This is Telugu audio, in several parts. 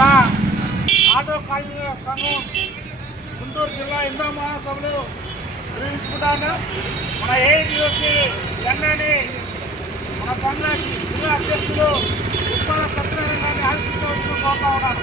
మన ఆటో కాలనీ సంఘం గుంటూరు జిల్లా హిందూ మహాసభలు నిర్వహించుకుంటాను. మన ఏఐటీఓకి ఎన్ఐని మన సంఘ జిల్లా అధ్యక్షులు ఉప్పాల సత్యనారాయణ గారిని ఆశించవలసిన కోరుతా ఉన్నాను.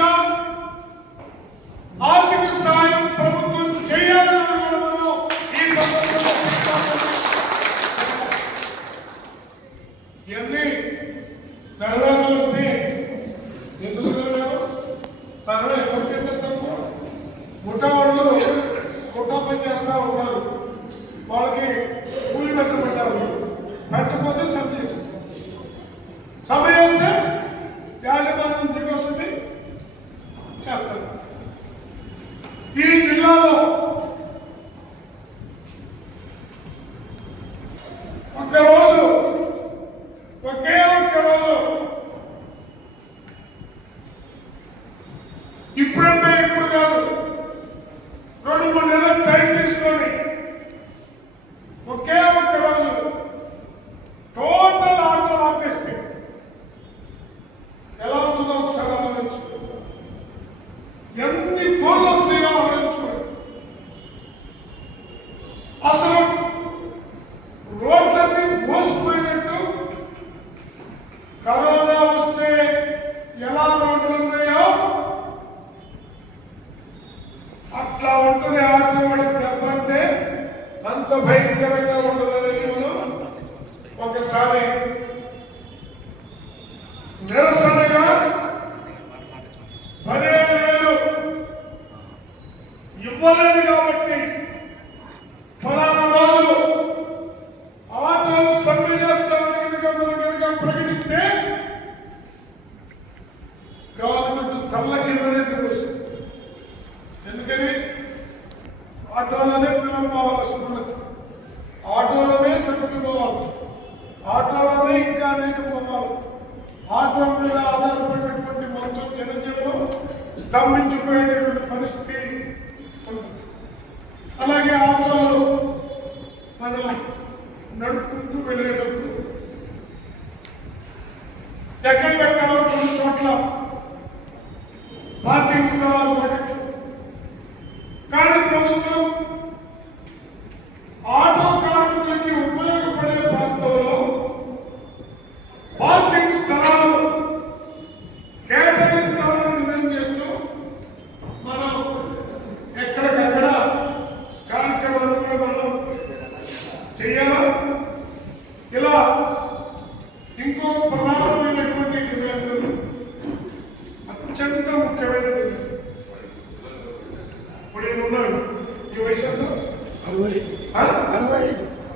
ఒక్కరోజు ఒకే ఒక్క రోజు ఇప్పుడంటే ఇప్పుడు కాదు. రెండు మూడు నెలలు టైం తీసుకొని ఒకసారి నిరసనగా పదిహేను వేలు ఇవ్వలేదు కాబట్టి ఫలానా రోజు ఆటలు సమ్మె చేస్తామని కనుక మనం కనుక ప్రకటిస్తే గవర్నమెంట్ తల్లకి కిందనే వస్తుంది ఎందుకని? ఆటోలోనే పిల్లలు పోవాలి స్కూళ్ళకి ఆటోలోనే సరుకులు పోవాలి. ఆటోలోనే ఇంకా అనేక పొందాలి ఆటో మీద ఆధారపడినటువంటి మొత్తం జనజీవనం స్తంభించిపోయేటటువంటి పరిస్థితి అలాగే ఆటోలు మనం నడుపుకుంటూ వెళ్ళేటప్పుడు ఎక్కడ పెట్టాలో కొన్ని చోట్ల పార్కింగ్ స్థలాలు కానీ ప్రభుత్వం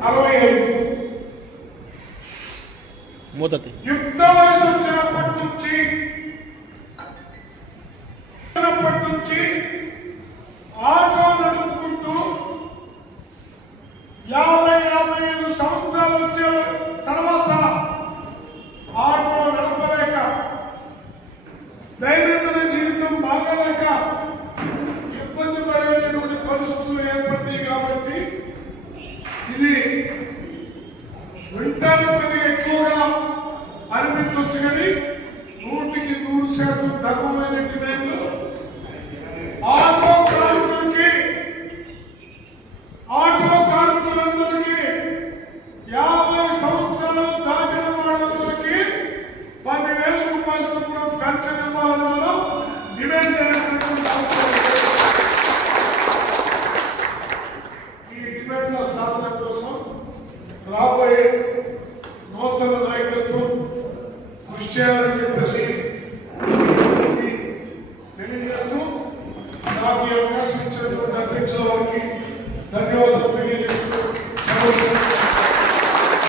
అరవై ఐదు. మూతతి యుక్త వయసు వచ్చినప్పటి నుంచి వచ్చినప్పటి నుంచి ఆటో నడుపుకుంటూ యాభై కానీ నూటికి నూరు శాతం తక్కువమైన Colombia